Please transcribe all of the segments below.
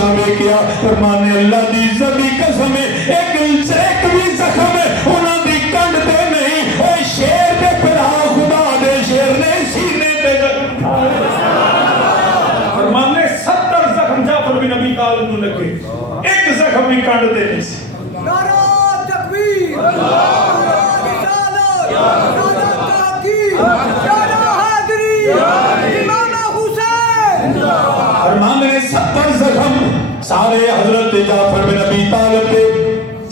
تماشا ویکھیا فرمانے اللہ دی عزت دی قسم ایک بھی زخم انہاں دی کنڈ تے نہیں اے شیر دے پھرا خدا دے شیر نے سینے تے زخم کھائے فرمانے 70 زخم جعفر بن ابی طالب نوں لگے ایک زخم بھی کنڈ تے نہیں سی نعرہ تکبیر نعرہ رسالت نعرہ تحقیق نعرہ حیدری امام حسین فرمانے 70 زخم سارے حضرت جعفر بن ابی طالب کے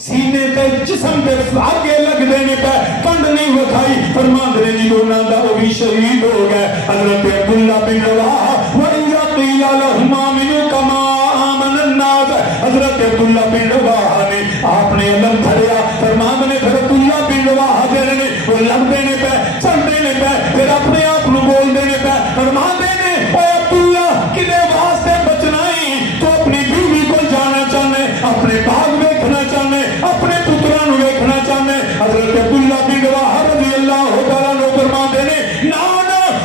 سینے تے جسم تے آگے لگ دینے پہ کنڈ نہیں وکھائی فرمانے جی انہاں دا وہ بھی شہید ہو گئے حضرت عبداللہ بن رواحہ وَإِذَا قِيلَ لَهُمْ آمِنُوا كَمَا آمَنَ النَّاسُ حضرت عبداللہ بن رواحہ نے آپ نے علم دھڑیا فرمانے پھر عبداللہ بن رواحہ جڑے نے وہ لگ دینے پہ چل دینے پہ پھر اپنے آپ نو بول دینے پہ فرمانے نے اے عبداللہ کدے واسطے بچنا ہی تو اپنی بیوی کو جانا چاہنے اپنے باغ ویکھنا چاہنے اپنے پتران ویکھنا چاہنے حضرت عبداللہ بن رواحہ رضی اللہ تعالیٰ عنہ فرماتے نے نا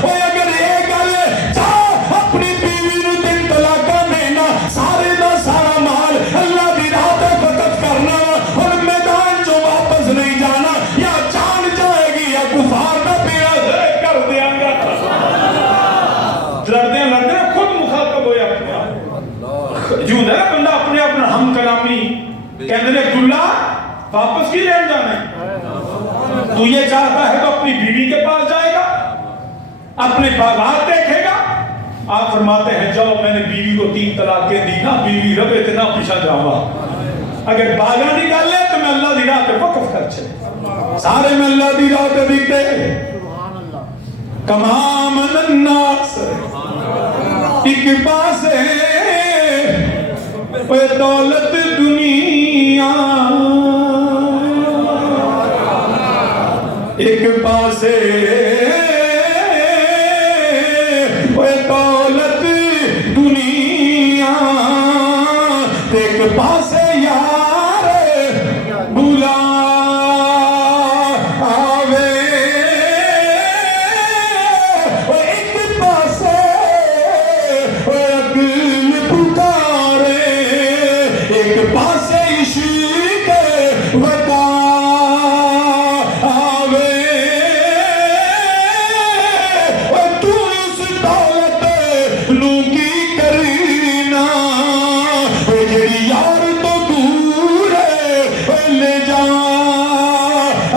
اوے اگر یہ گل چاہ اپنی بیوی نو تین طلاقاں دینا سارے دا سارا مال اللہ دی راہ تے وقف کرنا اور میدان جو واپس نہیں جانا یا جان جائے گی یا کفار دا پیڑا کر دیاں گا لڑدے لڑدے خود مخاطب ہویا اپنے آپ جو ہے نا بندہ اپنے اپنا ہم کلامی کہنے نے عبداللہ واپس کی رہن جانا ہے تو یہ چاہتا ہے تو اپنی بیوی کے پاس جائے گا اپنے باغات دیکھے گا آپ فرماتے ہیں جاؤ میں نے بیوی کو 3 طلاقیں دی نا بیوی ربے تے نہ پیچھا جاوا اگر باغاں دی گل ہے تو میں اللہ دی راہ تے وقف کر چھے سارے میں اللہ دی راہ تے دیکھتے کما من الناس ایک پاس پہ دولت دنیا ایک پاس پہ دولت دنیا ایک پاس یار بلا آوے ایک پاس عقل پکارے ایک پاس عشق وقا آوے تو اس دولت نو کی کرینا جڑی یار تو دور لے جا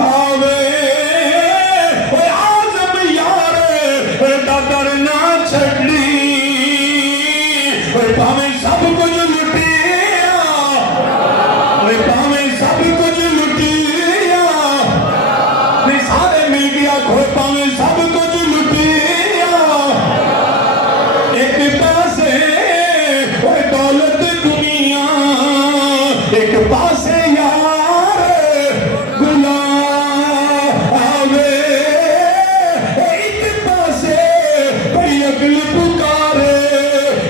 آوے آزم یار دا کرنا چھڑی پاویں سب کچھ لٹیا پاویں سب کچھ لٹیا نہیں سارے مل گیا کھوئے پاویں سب کچھ لٹیا ایک پاسے دولت دنیا ایک پاسے یار گلا آوے ایک پاسے بڑی عقل پکارے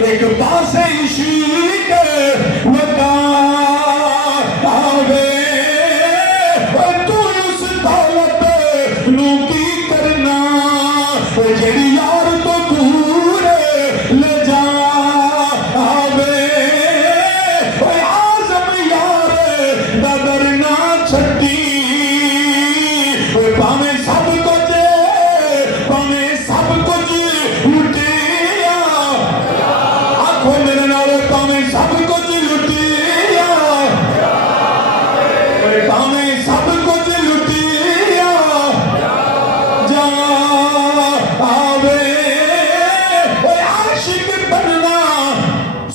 ایک پاسے عشق وقا آوے تو اس دولت نو کی کرنا جڑی یار تو دور لے جا آوے آزم یار دا درنا چھٹی پاویں سب کچھ پاویں سب کچھ لٹیا آنکھوں میرے نال پاویں سب کچھ لٹیا پاویں سب کچھ لٹیا جا آوے عاشق بننا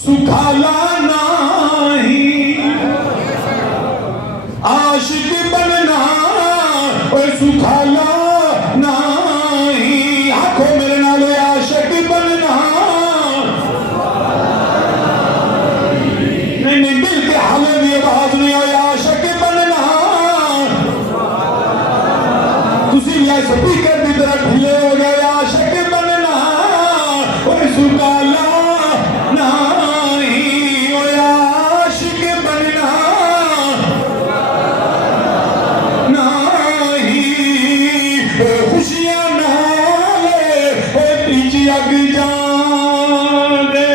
سکھالا نہیں عاشق بننا سکھالا نہیں آنکھوں میرے نال عاشق بننا نہیں دل کے حالے بھی آواز نہیں آئی عاشق بننا تسی یا سپیکر دی طرح ڈھلے ہو گئے عاشق بننا سکھالا نہیں عاشق بننا نہیں خوشیاں نالے پیچھے اگ جان دے